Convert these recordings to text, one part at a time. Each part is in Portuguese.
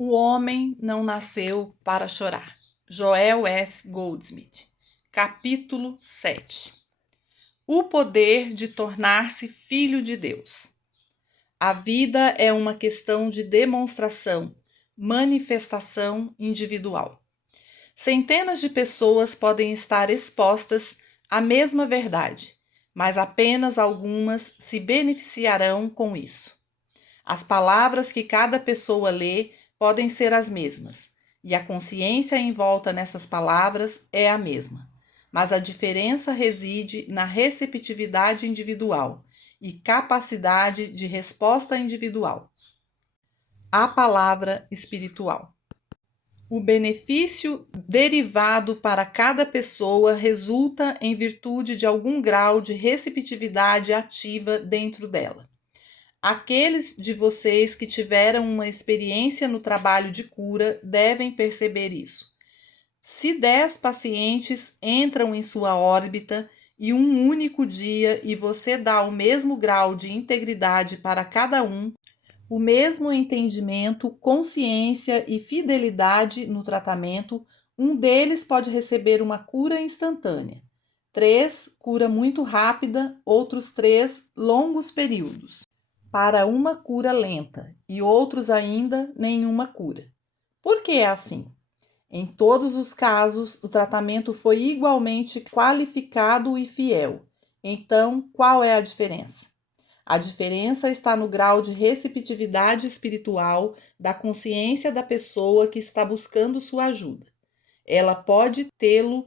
O homem não nasceu para chorar. Joel S. Goldsmith. Capítulo 7. O poder de tornar-se filho de Deus. A vida é uma questão de demonstração, manifestação individual. Centenas de pessoas podem estar expostas à mesma verdade, mas apenas algumas se beneficiarão com isso. As palavras que cada pessoa lê podem ser as mesmas, e a consciência envolta nessas palavras é a mesma, mas a diferença reside na receptividade individual e capacidade de resposta individual. A palavra espiritual. O benefício derivado para cada pessoa resulta em virtude de algum grau de receptividade ativa dentro dela. Aqueles de vocês que tiveram uma experiência no trabalho de cura devem perceber isso. Se 10 pacientes entram em sua órbita e um único dia e você dá o mesmo grau de integridade para cada um, o mesmo entendimento, consciência e fidelidade no tratamento, um deles pode receber uma cura instantânea. 3, cura muito rápida, outros 3, longos períodos para uma cura lenta e outros ainda nenhuma cura. Por que é assim? Em todos os casos, o tratamento foi igualmente qualificado e fiel. Então, qual é a diferença? A diferença está no grau de receptividade espiritual da consciência da pessoa que está buscando sua ajuda. Ela pode tê-lo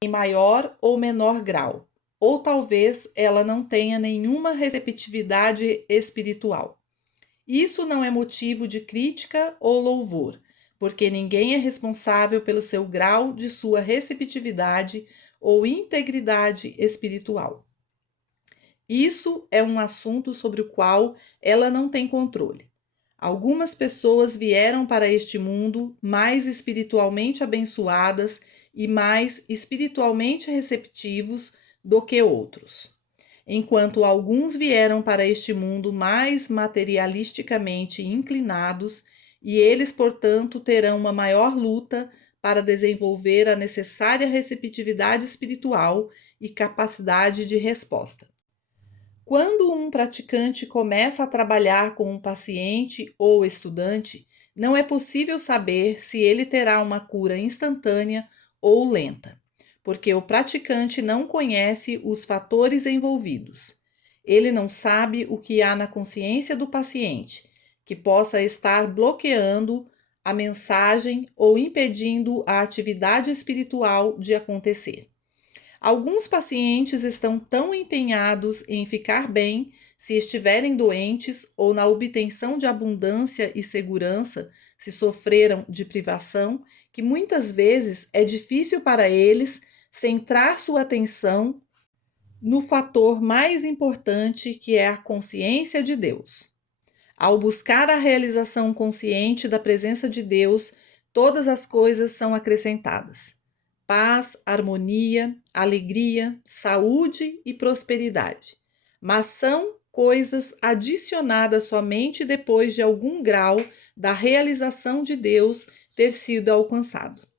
em maior ou menor grau, ou talvez ela não tenha nenhuma receptividade espiritual. Isso não é motivo de crítica ou louvor, porque ninguém é responsável pelo seu grau de sua receptividade ou integridade espiritual. Isso é um assunto sobre o qual ela não tem controle. Algumas pessoas vieram para este mundo mais espiritualmente abençoadas e mais espiritualmente receptivos do que outros, enquanto alguns vieram para este mundo mais materialisticamente inclinados e eles, portanto, terão uma maior luta para desenvolver a necessária receptividade espiritual e capacidade de resposta. Quando um praticante começa a trabalhar com um paciente ou estudante, não é possível saber se ele terá uma cura instantânea ou lenta, porque o praticante não conhece os fatores envolvidos. Ele não sabe o que há na consciência do paciente, que possa estar bloqueando a mensagem ou impedindo a atividade espiritual de acontecer. Alguns pacientes estão tão empenhados em ficar bem se estiverem doentes ou na obtenção de abundância e segurança se sofreram de privação, que muitas vezes é difícil para eles centrar sua atenção no fator mais importante, que é a consciência de Deus. Ao buscar a realização consciente da presença de Deus, todas as coisas são acrescentadas: paz, harmonia, alegria, saúde e prosperidade. Mas são coisas adicionadas somente depois de algum grau da realização de Deus ter sido alcançado.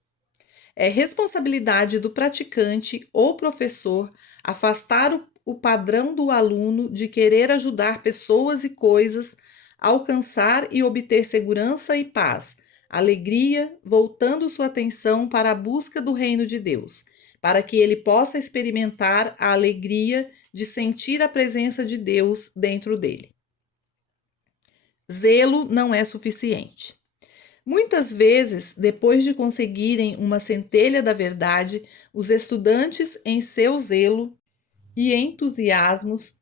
É responsabilidade do praticante ou professor afastar o padrão do aluno de querer ajudar pessoas e coisas a alcançar e obter segurança e paz, alegria, voltando sua atenção para a busca do reino de Deus, para que ele possa experimentar a alegria de sentir a presença de Deus dentro dele. Zelo não é suficiente. Muitas vezes, depois de conseguirem uma centelha da verdade, os estudantes, em seu zelo e entusiasmos,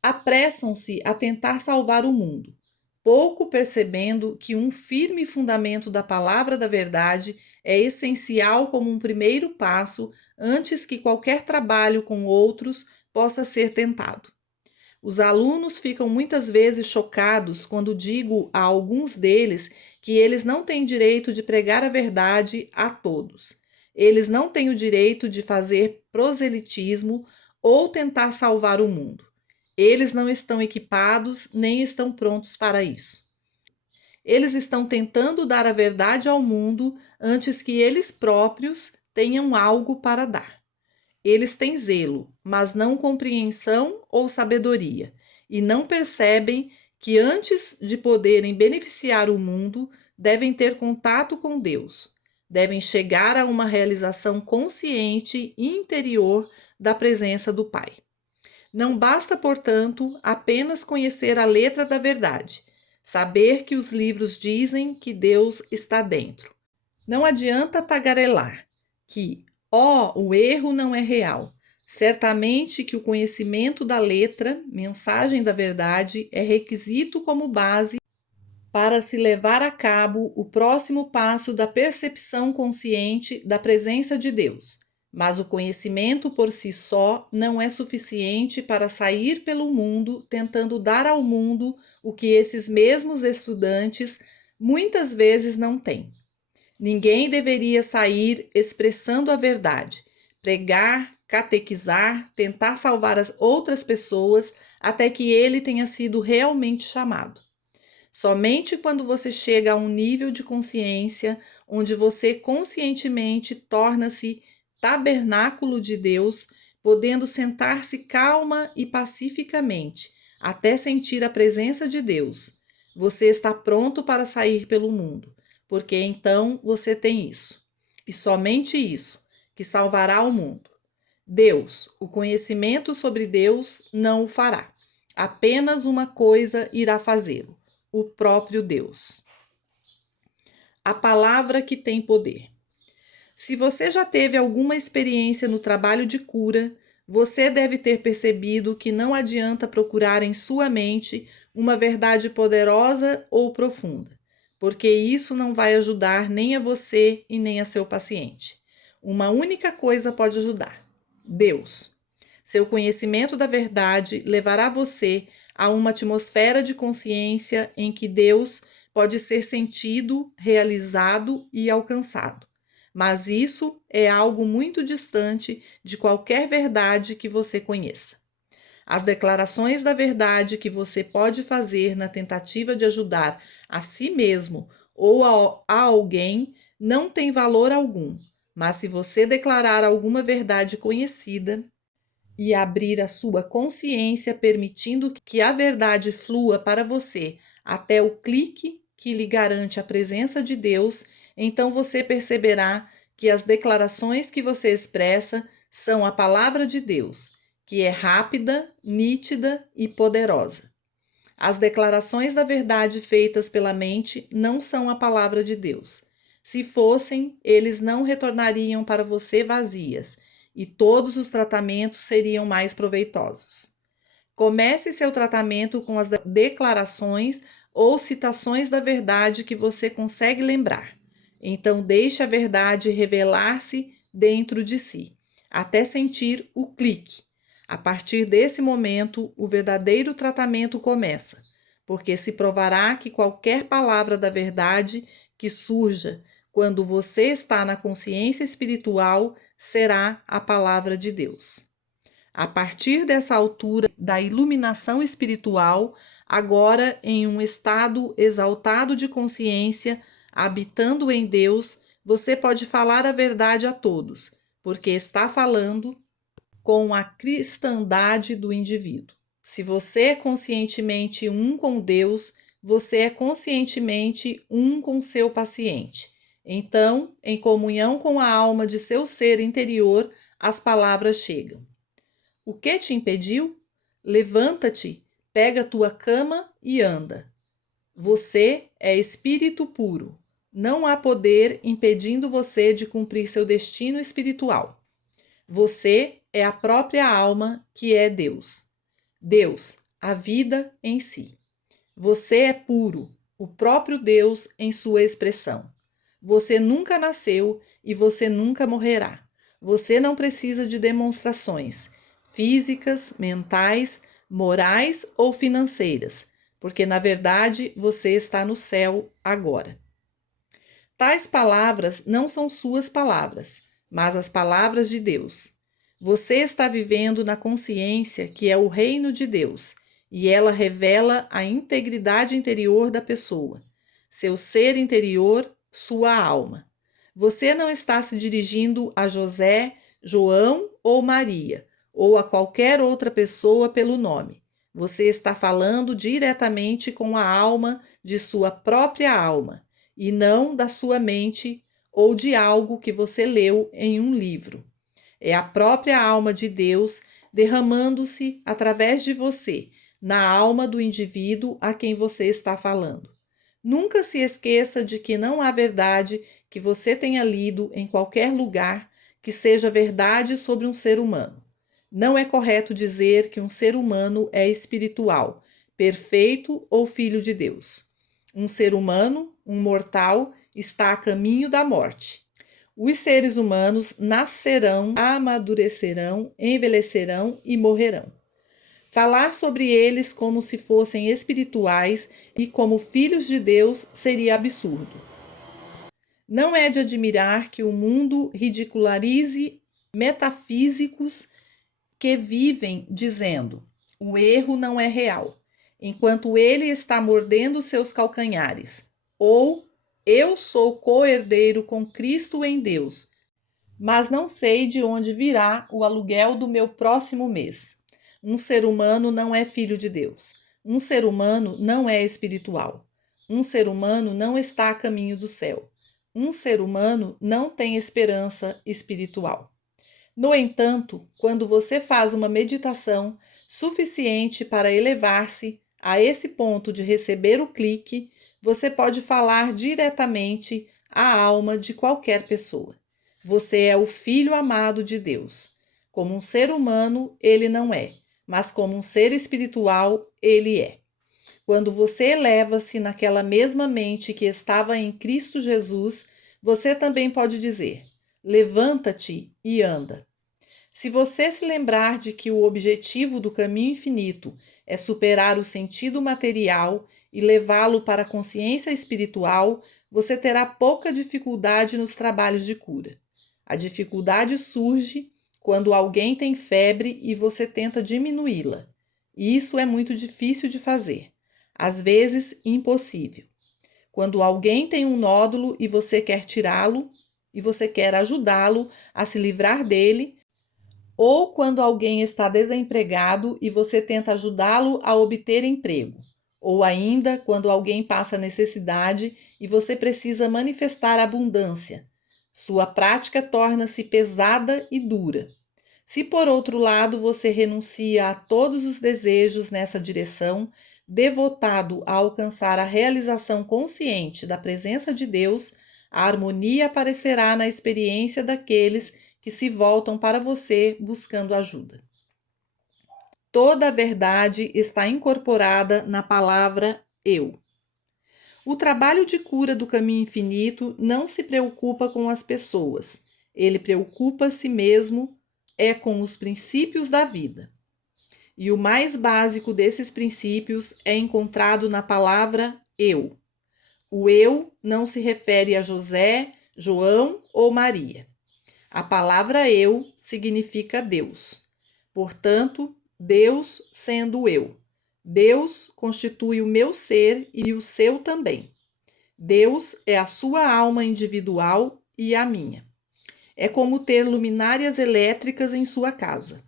apressam-se a tentar salvar o mundo, pouco percebendo que um firme fundamento da palavra da verdade é essencial como um primeiro passo antes que qualquer trabalho com outros possa ser tentado. Os alunos ficam muitas vezes chocados quando digo a alguns deles que eles não têm direito de pregar a verdade a todos. Eles não têm o direito de fazer proselitismo ou tentar salvar o mundo. Eles não estão equipados nem estão prontos para isso. Eles estão tentando dar a verdade ao mundo antes que eles próprios tenham algo para dar. Eles têm zelo, mas não compreensão ou sabedoria, e não percebem que antes de poderem beneficiar o mundo, devem ter contato com Deus. Devem chegar a uma realização consciente e interior da presença do Pai. Não basta, portanto, apenas conhecer a letra da verdade, saber que os livros dizem que Deus está dentro. Não adianta tagarelar que, o erro não é real. Certamente que o conhecimento da letra, mensagem da verdade, é requisito como base para se levar a cabo o próximo passo da percepção consciente da presença de Deus. Mas o conhecimento por si só não é suficiente para sair pelo mundo tentando dar ao mundo o que esses mesmos estudantes muitas vezes não têm. Ninguém deveria sair expressando a verdade, pregar, catequizar, tentar salvar as outras pessoas até que ele tenha sido realmente chamado. Somente quando você chega a um nível de consciência onde você conscientemente torna-se tabernáculo de Deus, podendo sentar-se calma e pacificamente, até sentir a presença de Deus, você está pronto para sair pelo mundo, porque então você tem isso, e somente isso, que salvará o mundo. Deus, o conhecimento sobre Deus não o fará. Apenas uma coisa irá fazê-lo: o próprio Deus. A palavra que tem poder. Se você já teve alguma experiência no trabalho de cura, você deve ter percebido que não adianta procurar em sua mente uma verdade poderosa ou profunda, porque isso não vai ajudar nem a você e nem a seu paciente. Uma única coisa pode ajudar: Deus. Seu conhecimento da verdade levará você a uma atmosfera de consciência em que Deus pode ser sentido, realizado e alcançado. Mas isso é algo muito distante de qualquer verdade que você conheça. As declarações da verdade que você pode fazer na tentativa de ajudar a si mesmo ou a alguém não têm valor algum, mas se você declarar alguma verdade conhecida e abrir a sua consciência, permitindo que a verdade flua para você até o clique que lhe garante a presença de Deus, então você perceberá que as declarações que você expressa são a palavra de Deus, que é rápida, nítida e poderosa. As declarações da verdade feitas pela mente não são a palavra de Deus. Se fossem, eles não retornariam para você vazias, e todos os tratamentos seriam mais proveitosos. Comece seu tratamento com as declarações ou citações da verdade que você consegue lembrar. Então, deixe a verdade revelar-se dentro de si, até sentir o clique. A partir desse momento, o verdadeiro tratamento começa, porque se provará que qualquer palavra da verdade que surja quando você está na consciência espiritual será a palavra de Deus. A partir dessa altura da iluminação espiritual, agora em um estado exaltado de consciência, habitando em Deus, você pode falar a verdade a todos, porque está falando com a cristandade do indivíduo. Se você é conscientemente um com Deus, você é conscientemente um com seu paciente. Então, em comunhão com a alma de seu ser interior, as palavras chegam. O que te impediu? Levanta-te, pega tua cama e anda. Você é espírito puro. Não há poder impedindo você de cumprir seu destino espiritual. Você é a própria alma que é Deus. Deus, a vida em si. Você é puro, o próprio Deus em sua expressão. Você nunca nasceu e você nunca morrerá. Você não precisa de demonstrações físicas, mentais, morais ou financeiras, porque na verdade você está no céu agora. Tais palavras não são suas palavras, mas as palavras de Deus. Você está vivendo na consciência que é o reino de Deus, e ela revela a integridade interior da pessoa. seu ser interior, sua alma. Você não está se dirigindo a José, João ou Maria, ou a qualquer outra pessoa pelo nome. Você está falando diretamente com a alma de sua própria alma, e não da sua mente ou de algo que você leu em um livro. É a própria alma de Deus derramando-se através de você, na alma do indivíduo a quem você está falando. Nunca se esqueça de que não há verdade que você tenha lido em qualquer lugar que seja verdade sobre um ser humano. Não é correto dizer que um ser humano é espiritual, perfeito ou filho de Deus. Um ser humano, um mortal, está a caminho da morte. Os seres humanos nascerão, amadurecerão, envelhecerão e morrerão. Falar sobre eles como se fossem espirituais e como filhos de Deus seria absurdo. Não é de admirar que o mundo ridicularize metafísicos que vivem dizendo: o erro não é real, enquanto ele está mordendo seus calcanhares, ou eu sou co-herdeiro com Cristo em Deus, mas não sei de onde virá o aluguel do meu próximo mês. Um ser humano não é filho de Deus. Um ser humano não é espiritual. Um ser humano não está a caminho do céu. Um ser humano não tem esperança espiritual. No entanto, quando você faz uma meditação suficiente para elevar-se a esse ponto de receber o clique, você pode falar diretamente à alma de qualquer pessoa. Você é o filho amado de Deus. Como um ser humano, ele não é, mas como um ser espiritual, ele é. Quando você eleva-se naquela mesma mente que estava em Cristo Jesus, você também pode dizer: levanta-te e anda. Se você se lembrar de que o objetivo do caminho infinito é superar o sentido material e levá-lo para a consciência espiritual, você terá pouca dificuldade nos trabalhos de cura. A dificuldade surge quando alguém tem febre e você tenta diminuí-la. E isso é muito difícil de fazer, às vezes impossível. Quando alguém tem um nódulo e você quer tirá-lo, e você quer ajudá-lo a se livrar dele, ou quando alguém está desempregado e você tenta ajudá-lo a obter emprego, ou ainda quando alguém passa necessidade e você precisa manifestar abundância. Sua prática torna-se pesada e dura. Se por outro lado você renuncia a todos os desejos nessa direção, devotado a alcançar a realização consciente da presença de Deus, a harmonia aparecerá na experiência daqueles que se voltam para você buscando ajuda. Toda a verdade está incorporada na palavra eu. O trabalho de cura do caminho infinito não se preocupa com as pessoas, ele preocupa-se mesmo com os princípios da vida. E o mais básico desses princípios é encontrado na palavra eu. O eu não se refere a José, João ou Maria. A palavra eu significa Deus. Portanto, Deus sendo eu. Deus constitui o meu ser e o seu também. Deus é a sua alma individual e a minha. É como ter luminárias elétricas em sua casa.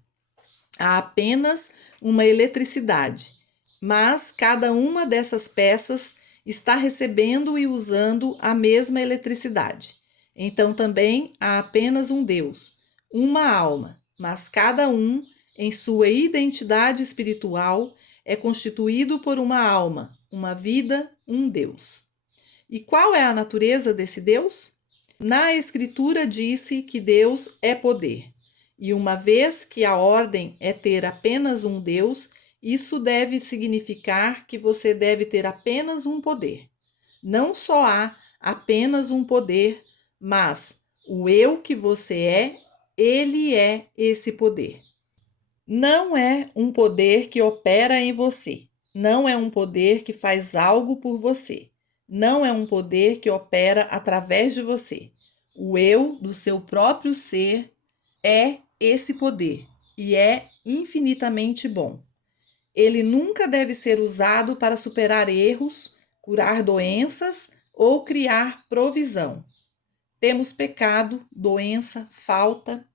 Há apenas uma eletricidade, mas cada uma dessas peças está recebendo e usando a mesma eletricidade. Então também há apenas um Deus, uma alma, mas cada um, em sua identidade espiritual, é constituído por uma alma, uma vida, um Deus. E qual é a natureza desse Deus? Na Escritura disse que Deus é poder. E uma vez que a ordem é ter apenas um Deus, isso deve significar que você deve ter apenas um poder. Não só há apenas um poder, mas o eu que você é, ele é esse poder. Não é um poder que opera em você. Não é um poder que faz algo por você. Não é um poder que opera através de você. O eu do seu próprio ser é esse poder e é infinitamente bom. Ele nunca deve ser usado para superar erros, curar doenças ou criar provisão. Temos pecado, doença, falta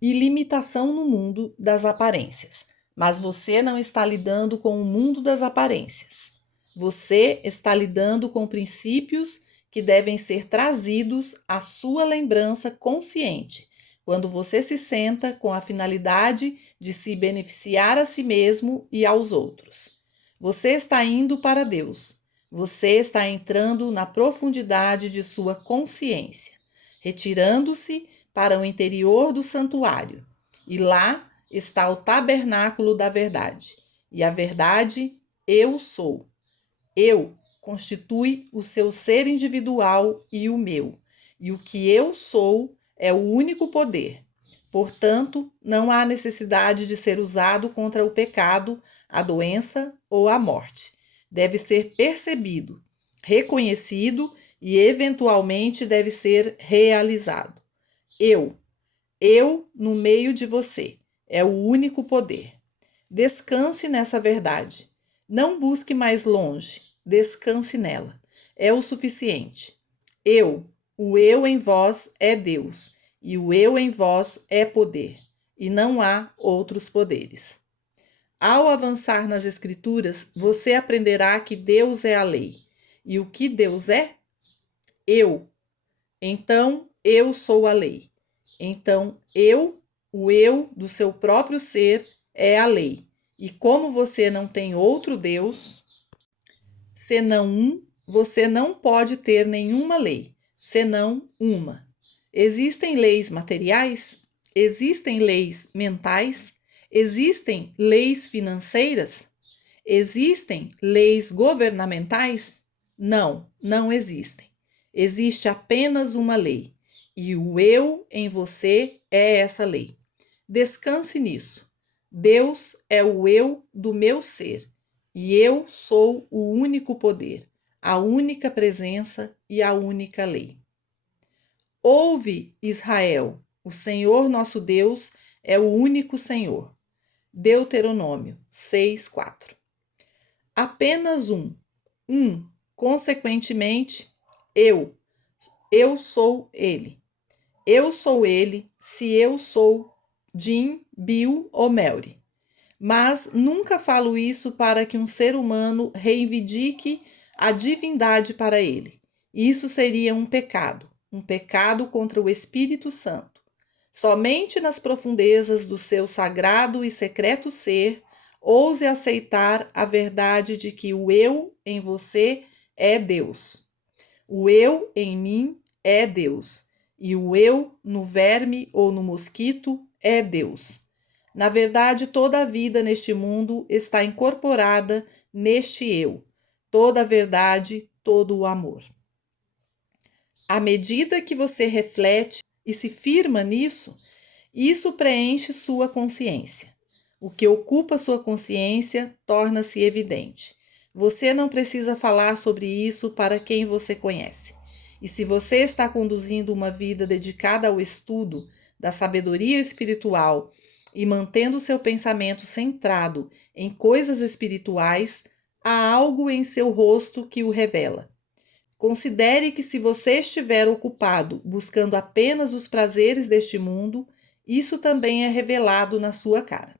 e limitação no mundo das aparências. Mas você não está lidando com o mundo das aparências. Você está lidando com princípios que devem ser trazidos à sua lembrança consciente, quando você se senta com a finalidade de se beneficiar a si mesmo e aos outros. Você está indo para Deus. Você está entrando na profundidade de sua consciência, retirando-se para o interior do santuário. E lá está o tabernáculo da verdade. E a verdade, eu sou. Eu constitui o seu ser individual e o meu. E o que eu sou é o único poder. Portanto, não há necessidade de ser usado contra o pecado, a doença ou a morte. Deve ser percebido, reconhecido e, eventualmente, deve ser realizado. Eu no meio de você, é o único poder. Descanse nessa verdade. Não busque mais longe, descanse nela. É o suficiente. O eu em vós é Deus, e o eu em vós é poder, e não há outros poderes. Ao avançar nas Escrituras, você aprenderá que Deus é a lei. E o que Deus é? Eu. Então, eu sou a lei. Então, o eu do seu próprio ser, é a lei. E como você não tem outro Deus, senão um, você não pode ter nenhuma lei, senão uma. Existem leis materiais? Existem leis mentais? Existem leis financeiras? Existem leis governamentais? Não, não existem. Existe apenas uma lei, e o eu em você é essa lei. Descanse nisso. Deus é o eu do meu ser, e eu sou o único poder, a única presença e a única lei. Ouve, Israel, o Senhor nosso Deus é o único Senhor. Deuteronômio 6:4. Apenas um. Consequentemente, eu sou ele. Eu sou ele se eu sou Jim, Bill ou Melry. Mas nunca falo isso para que um ser humano reivindique a divindade para ele. Isso seria um pecado contra o Espírito Santo. Somente nas profundezas do seu sagrado e secreto ser, ouse aceitar a verdade de que o eu em você é Deus. O eu em mim é Deus. E o eu no verme ou no mosquito é Deus. Na verdade, toda a vida neste mundo está incorporada neste eu. Toda a verdade, todo o amor. À medida que você reflete e se firma nisso, isso preenche sua consciência. O que ocupa sua consciência torna-se evidente. Você não precisa falar sobre isso para quem você conhece. E se você está conduzindo uma vida dedicada ao estudo da sabedoria espiritual e mantendo seu pensamento centrado em coisas espirituais, há algo em seu rosto que o revela. Considere que se você estiver ocupado buscando apenas os prazeres deste mundo, isso também é revelado na sua cara.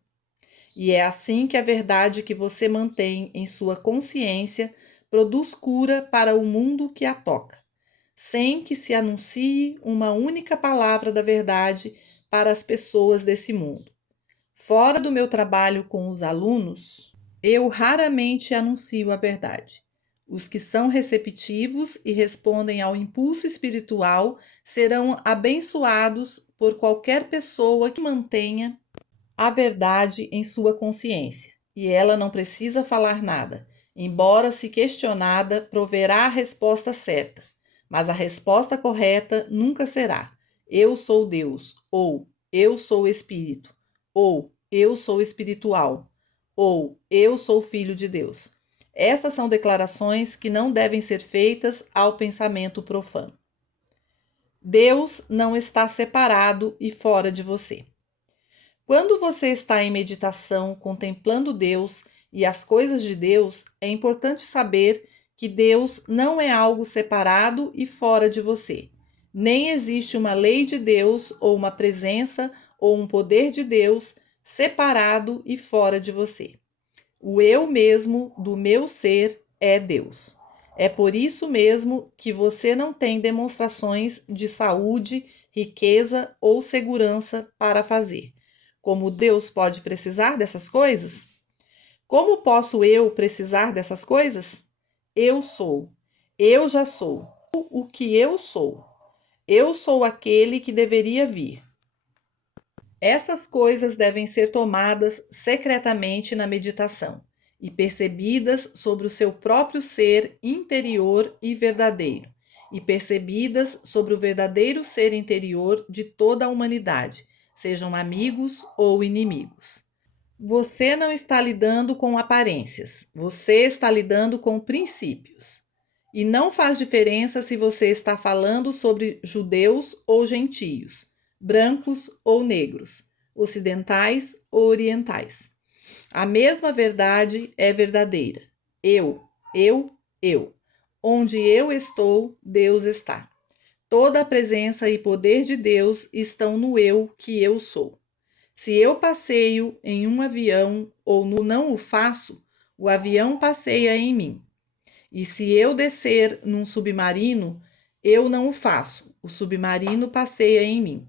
E é assim que a verdade que você mantém em sua consciência produz cura para o mundo que a toca, sem que se anuncie uma única palavra da verdade para as pessoas desse mundo. Fora do meu trabalho com os alunos, eu raramente anuncio a verdade. Os que são receptivos e respondem ao impulso espiritual serão abençoados por qualquer pessoa que mantenha a verdade em sua consciência, e ela não precisa falar nada. Embora se questionada, proverá a resposta certa, mas a resposta correta nunca será: eu sou Deus, ou eu sou Espírito, ou eu sou espiritual, ou eu sou filho de Deus. Essas são declarações que não devem ser feitas ao pensamento profano. Deus não está separado e fora de você. Quando você está em meditação contemplando Deus e as coisas de Deus, é importante saber que Deus não é algo separado e fora de você. Nem existe uma lei de Deus ou uma presença ou um poder de Deus separado e fora de você. O eu mesmo do meu ser é Deus. É por isso mesmo que você não tem demonstrações de saúde, riqueza ou segurança para fazer. Como Deus pode precisar dessas coisas? Como posso eu precisar dessas coisas? Eu sou. Eu já sou. O que eu sou. Eu sou aquele que deveria vir. Essas coisas devem ser tomadas secretamente na meditação e percebidas sobre o seu próprio ser interior e verdadeiro, e percebidas sobre o verdadeiro ser interior de toda a humanidade, sejam amigos ou inimigos. Você não está lidando com aparências, você está lidando com princípios. E não faz diferença se você está falando sobre judeus ou gentios, brancos ou negros, ocidentais ou orientais. A mesma verdade é verdadeira. Eu. Onde eu estou, Deus está. Toda a presença e poder de Deus estão no eu que eu sou. Se eu passeio em um avião ou não o faço, o avião passeia em mim. E se eu descer num submarino, eu não o faço, o submarino passeia em mim.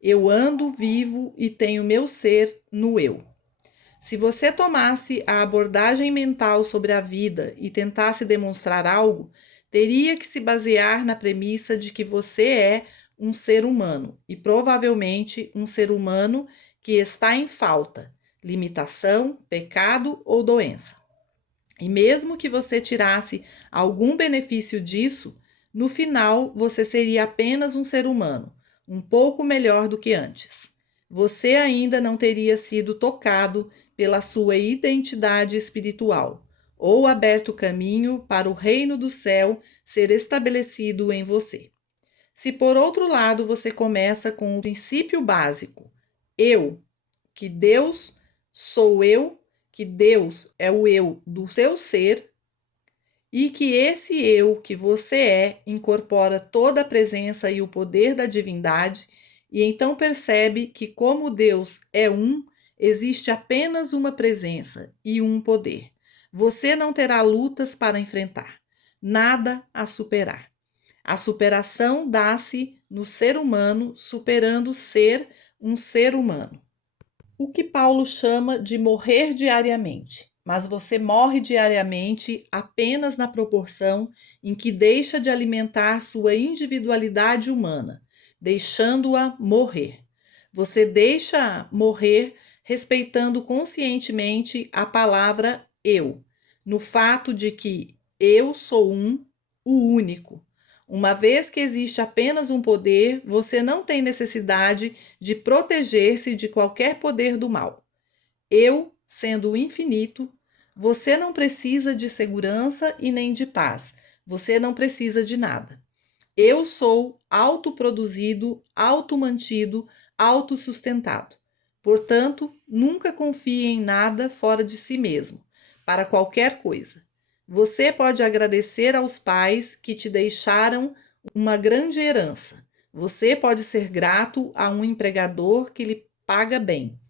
Eu ando, vivo e tenho meu ser no eu. Se você tomasse a abordagem mental sobre a vida e tentasse demonstrar algo, teria que se basear na premissa de que você é um ser humano e provavelmente um ser humano que está em falta, limitação, pecado ou doença. E mesmo que você tirasse algum benefício disso, no final você seria apenas um ser humano, um pouco melhor do que antes. Você ainda não teria sido tocado pela sua identidade espiritual, ou aberto caminho para o reino do céu ser estabelecido em você. Se por outro lado você começa com o princípio básico, eu, que Deus sou eu, que Deus é o eu do seu ser e que esse eu que você é incorpora toda a presença e o poder da divindade, e então percebe que, como Deus é um, existe apenas uma presença e um poder. Você não terá lutas para enfrentar, nada a superar. A superação dá-se no ser humano, superando ser um ser humano. O que Paulo chama de morrer diariamente, mas você morre diariamente apenas na proporção em que deixa de alimentar sua individualidade humana, deixando-a morrer. Você deixa morrer respeitando conscientemente a palavra eu, no fato de que eu sou o único. Uma vez que existe apenas um poder, você não tem necessidade de proteger-se de qualquer poder do mal. Eu, sendo o infinito, você não precisa de segurança e nem de paz. Você não precisa de nada. Eu sou autoproduzido, automantido, autossustentado. Portanto, nunca confie em nada fora de si mesmo, para qualquer coisa. Você pode agradecer aos pais que te deixaram uma grande herança. Você pode ser grato a um empregador que lhe paga bem.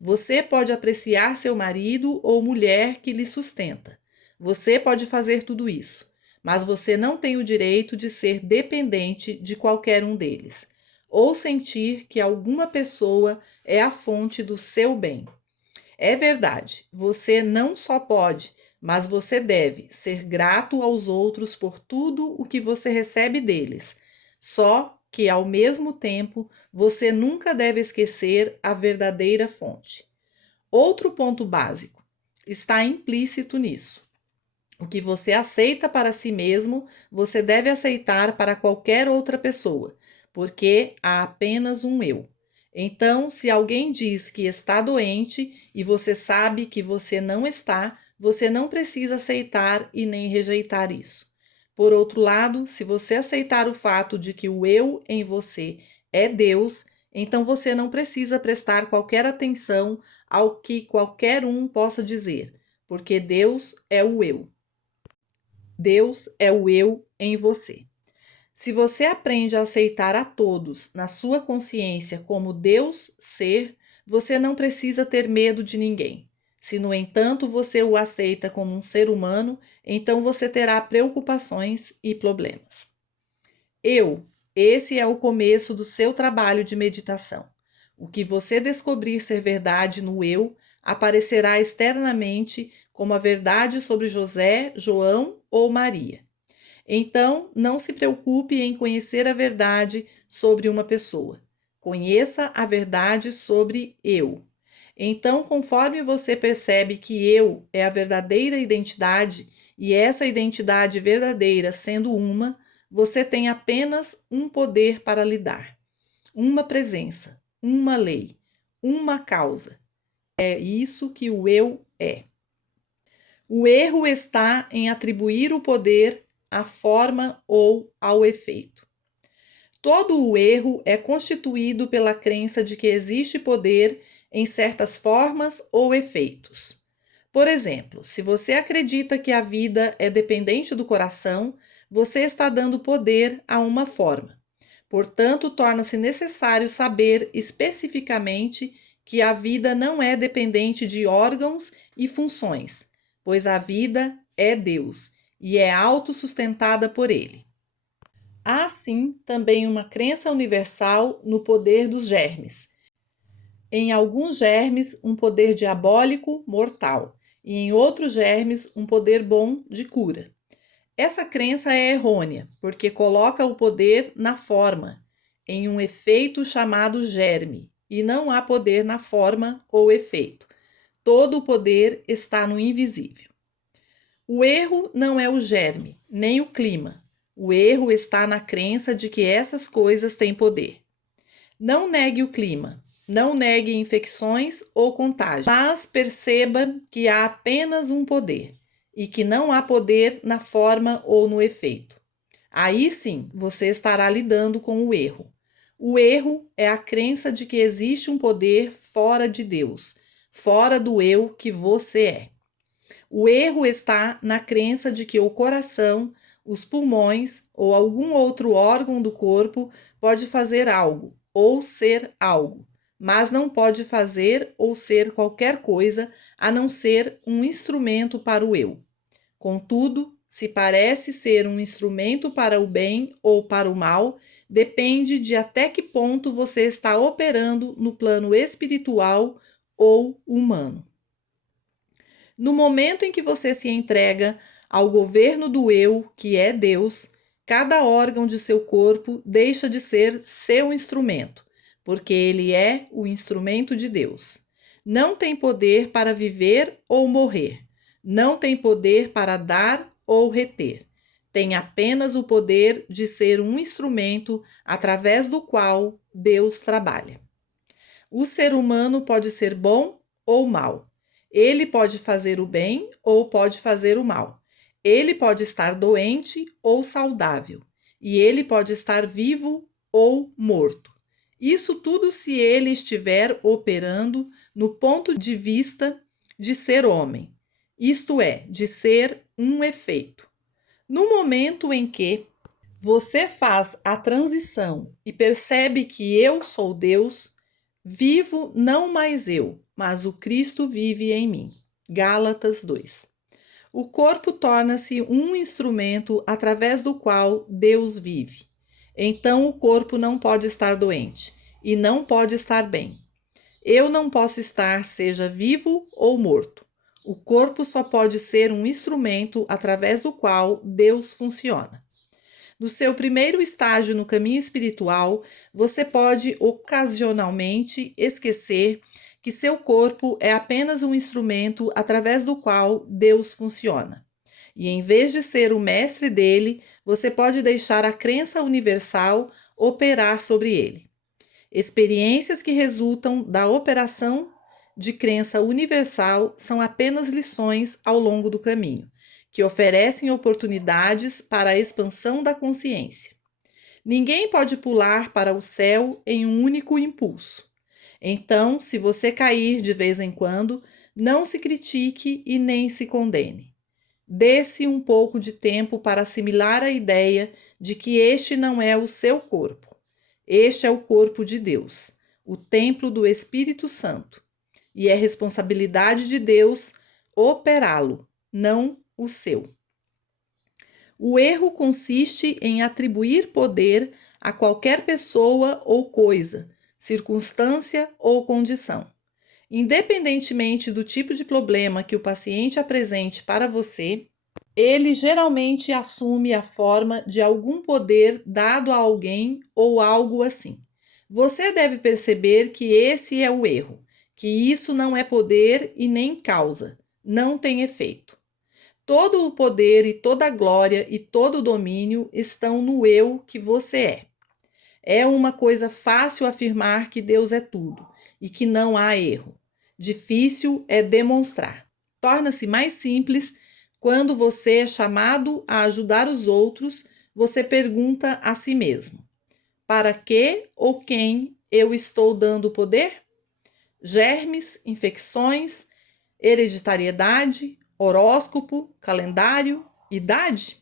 Você pode apreciar seu marido ou mulher que lhe sustenta. Você pode fazer tudo isso, mas você não tem o direito de ser dependente de qualquer um deles, ou sentir que alguma pessoa é a fonte do seu bem. É verdade, você não só pode, mas você deve ser grato aos outros por tudo o que você recebe deles. Só que, ao mesmo tempo, você nunca deve esquecer a verdadeira fonte. Outro ponto básico está implícito nisso. O que você aceita para si mesmo, você deve aceitar para qualquer outra pessoa, porque há apenas um eu. Então, se alguém diz que está doente e você sabe que você não está, você não precisa aceitar e nem rejeitar isso. Por outro lado, se você aceitar o fato de que o eu em você é Deus, então você não precisa prestar qualquer atenção ao que qualquer um possa dizer, porque Deus é o eu. Deus é o eu em você. Se você aprende a aceitar a todos na sua consciência como Deus ser, você não precisa ter medo de ninguém. Se, no entanto, você o aceita como um ser humano, então você terá preocupações e problemas. Esse é o começo do seu trabalho de meditação. O que você descobrir ser verdade no eu aparecerá externamente como a verdade sobre José, João ou Maria. Então, não se preocupe em conhecer a verdade sobre uma pessoa. Conheça a verdade sobre eu. Então, conforme você percebe que eu é a verdadeira identidade e essa identidade verdadeira sendo uma, você tem apenas um poder para lidar, uma presença, uma lei, uma causa. É isso que o eu é. O erro está em atribuir o poder à forma ou ao efeito. Todo o erro é constituído pela crença de que existe poder em certas formas ou efeitos. Por exemplo, se você acredita que a vida é dependente do coração, você está dando poder a uma forma. Portanto, torna-se necessário saber especificamente que a vida não é dependente de órgãos e funções, pois a vida é Deus e é autossustentada por Ele. Há, sim, também uma crença universal no poder dos germes. Em alguns germes, um poder diabólico mortal, e em outros germes, um poder bom de cura. Essa crença é errônea, porque coloca o poder na forma, em um efeito chamado germe, e não há poder na forma ou efeito. Todo o poder está no invisível. O erro não é o germe, nem o clima. O erro está na crença de que essas coisas têm poder. Não negue o clima, não negue infecções ou contágios, mas perceba que há apenas um poder e que não há poder na forma ou no efeito. Aí sim você estará lidando com o erro. O erro é a crença de que existe um poder fora de Deus, fora do eu que você é. O erro está na crença de que o coração, os pulmões ou algum outro órgão do corpo pode fazer algo ou ser algo, mas não pode fazer ou ser qualquer coisa a não ser um instrumento para o eu. Contudo, se parece ser um instrumento para o bem ou para o mal, depende de até que ponto você está operando no plano espiritual ou humano. No momento em que você se entrega ao governo do eu, que é Deus, cada órgão de seu corpo deixa de ser seu instrumento, porque ele é o instrumento de Deus. Não tem poder para viver ou morrer. Não tem poder para dar ou reter. Tem apenas o poder de ser um instrumento através do qual Deus trabalha. O ser humano pode ser bom ou mau. Ele pode fazer o bem ou pode fazer o mal. Ele pode estar doente ou saudável. E ele pode estar vivo ou morto. Isso tudo se ele estiver operando no ponto de vista de ser homem, isto é, de ser um efeito. No momento em que você faz a transição e percebe que eu sou Deus, vivo não mais eu, mas o Cristo vive em mim. Gálatas 2. O corpo torna-se um instrumento através do qual Deus vive. Então o corpo não pode estar doente e não pode estar bem. Eu não posso estar, seja vivo ou morto. O corpo só pode ser um instrumento através do qual Deus funciona. No seu primeiro estágio no caminho espiritual, você pode ocasionalmente esquecer que seu corpo é apenas um instrumento através do qual Deus funciona. E em vez de ser o mestre dele, você pode deixar a crença universal operar sobre ele. Experiências que resultam da operação de crença universal são apenas lições ao longo do caminho, que oferecem oportunidades para a expansão da consciência. Ninguém pode pular para o céu em um único impulso. Então, se você cair de vez em quando, não se critique e nem se condene. Dê-se um pouco de tempo para assimilar a ideia de que este não é o seu corpo. Este é o corpo de Deus, o templo do Espírito Santo, e é responsabilidade de Deus operá-lo, não o seu. O erro consiste em atribuir poder a qualquer pessoa ou coisa, circunstância ou condição. Independentemente do tipo de problema que o paciente apresente para você, ele geralmente assume a forma de algum poder dado a alguém ou algo assim. Você deve perceber que esse é o erro, que isso não é poder e nem causa, não tem efeito. Todo o poder e toda a glória e todo o domínio estão no eu que você é. É uma coisa fácil afirmar que Deus é tudo e que não há erro. Difícil é demonstrar. Torna-se mais simples quando você é chamado a ajudar os outros, você pergunta a si mesmo: para que ou quem eu estou dando poder? Germes, infecções, hereditariedade, horóscopo, calendário, idade?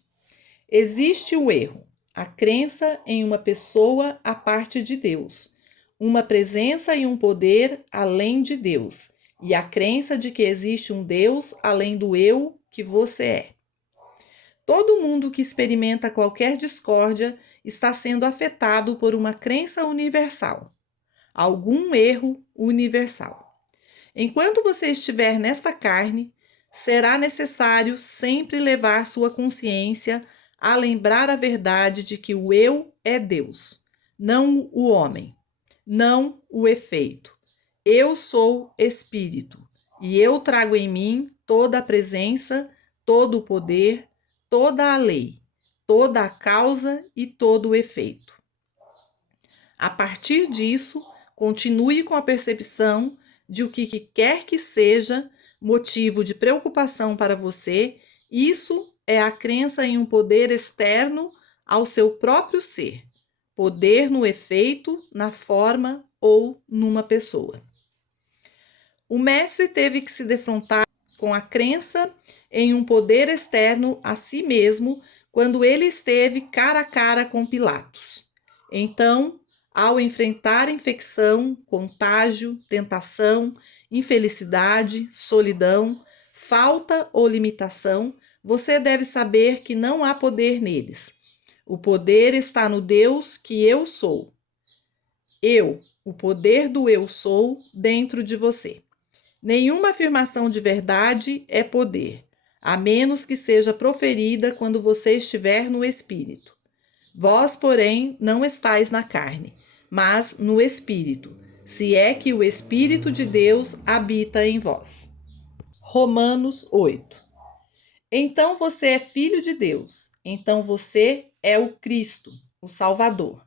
Existe o erro, a crença em uma pessoa à parte de Deus, uma presença e um poder além de Deus, e a crença de que existe um Deus além do eu que você é. Todo mundo que experimenta qualquer discórdia está sendo afetado por uma crença universal, algum erro universal. Enquanto você estiver nesta carne, será necessário sempre levar sua consciência a lembrar a verdade de que o eu é Deus, não o homem, não o efeito. Eu sou espírito e eu trago em mim toda a presença, todo o poder, toda a lei, toda a causa e todo o efeito. A partir disso, continue com a percepção de o que quer que seja motivo de preocupação para você, isso é a crença em um poder externo ao seu próprio ser, poder no efeito, na forma ou numa pessoa. O mestre teve que se defrontar com a crença em um poder externo a si mesmo quando ele esteve cara a cara com Pilatos. Então, ao enfrentar infecção, contágio, tentação, infelicidade, solidão, falta ou limitação, você deve saber que não há poder neles. O poder está no Deus que eu sou. Eu, o poder do eu sou dentro de você. Nenhuma afirmação de verdade é poder, a menos que seja proferida quando você estiver no espírito. Vós, porém, não estáis na carne, mas no espírito, se é que o Espírito de Deus habita em vós. Romanos 8. Então você é filho de Deus, então você é o Cristo, o Salvador.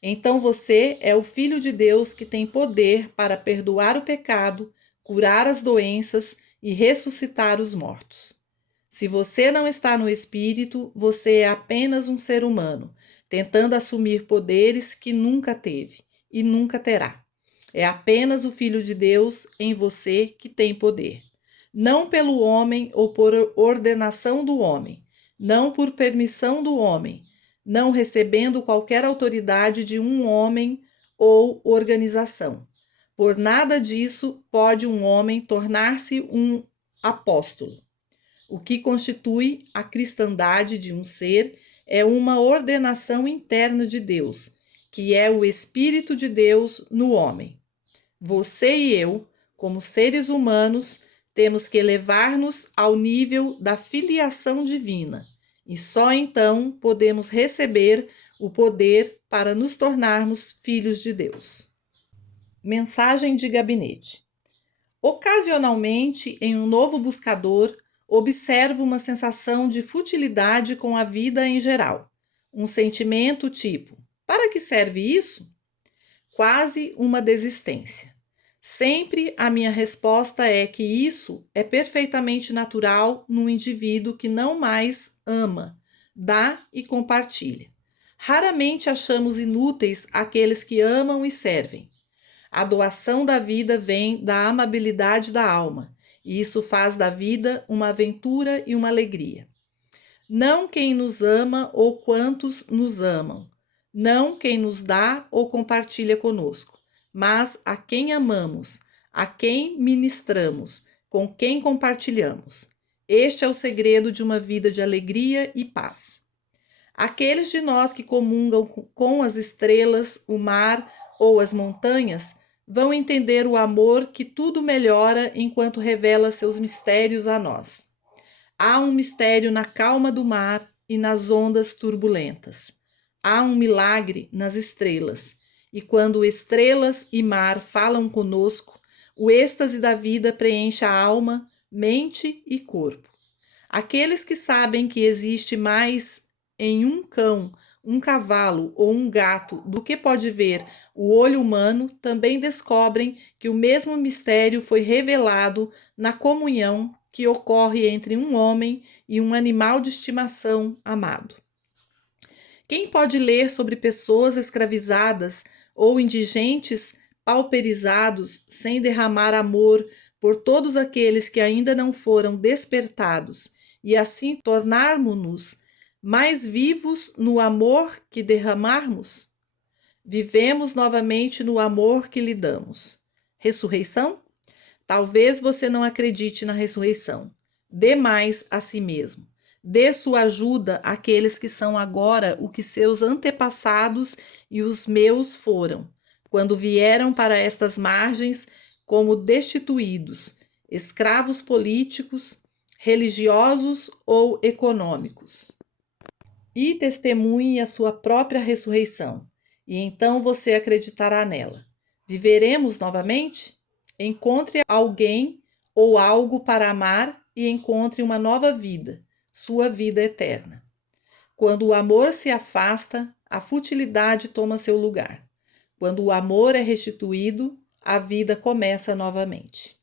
Então você é o Filho de Deus que tem poder para perdoar o pecado, curar as doenças e ressuscitar os mortos. Se você não está no Espírito, você é apenas um ser humano, tentando assumir poderes que nunca teve e nunca terá. É apenas o Filho de Deus em você que tem poder. Não pelo homem ou por ordenação do homem, não por permissão do homem, não recebendo qualquer autoridade de um homem ou organização. Por nada disso pode um homem tornar-se um apóstolo. O que constitui a cristandade de um ser é uma ordenação interna de Deus, que é o Espírito de Deus no homem. Você e eu, como seres humanos, temos que elevar-nos ao nível da filiação divina, e só então podemos receber o poder para nos tornarmos filhos de Deus. Mensagem de gabinete. Ocasionalmente, em um novo buscador, observo uma sensação de futilidade com a vida em geral. Um sentimento tipo: para que serve isso? Quase uma desistência. Sempre a minha resposta é que isso é perfeitamente natural num indivíduo que não mais ama, dá e compartilha. Raramente achamos inúteis aqueles que amam e servem. A doação da vida vem da amabilidade da alma, e isso faz da vida uma aventura e uma alegria. Não quem nos ama ou quantos nos amam, não quem nos dá ou compartilha conosco, mas a quem amamos, a quem ministramos, com quem compartilhamos. Este é o segredo de uma vida de alegria e paz. Aqueles de nós que comungam com as estrelas, o mar ou as montanhas vão entender o amor que tudo melhora enquanto revela seus mistérios a nós. Há um mistério na calma do mar e nas ondas turbulentas. Há um milagre nas estrelas. E quando estrelas e mar falam conosco, o êxtase da vida preenche a alma, mente e corpo. Aqueles que sabem que existe mais em um cão, um cavalo ou um gato do que pode ver o olho humano também descobrem que o mesmo mistério foi revelado na comunhão que ocorre entre um homem e um animal de estimação amado. Quem pode ler sobre pessoas escravizadas ou indigentes pauperizados sem derramar amor por todos aqueles que ainda não foram despertados e assim tornarmos-nos mais vivos no amor que derramarmos? Vivemos novamente no amor que lhe damos. Ressurreição? Talvez você não acredite na ressurreição. Dê mais a si mesmo. Dê sua ajuda àqueles que são agora o que seus antepassados e os meus foram, quando vieram para estas margens como destituídos, escravos políticos, religiosos ou econômicos. E testemunhe a sua própria ressurreição, e então você acreditará nela. Viveremos novamente? Encontre alguém ou algo para amar e encontre uma nova vida, sua vida eterna. Quando o amor se afasta, a futilidade toma seu lugar. Quando o amor é restituído, a vida começa novamente.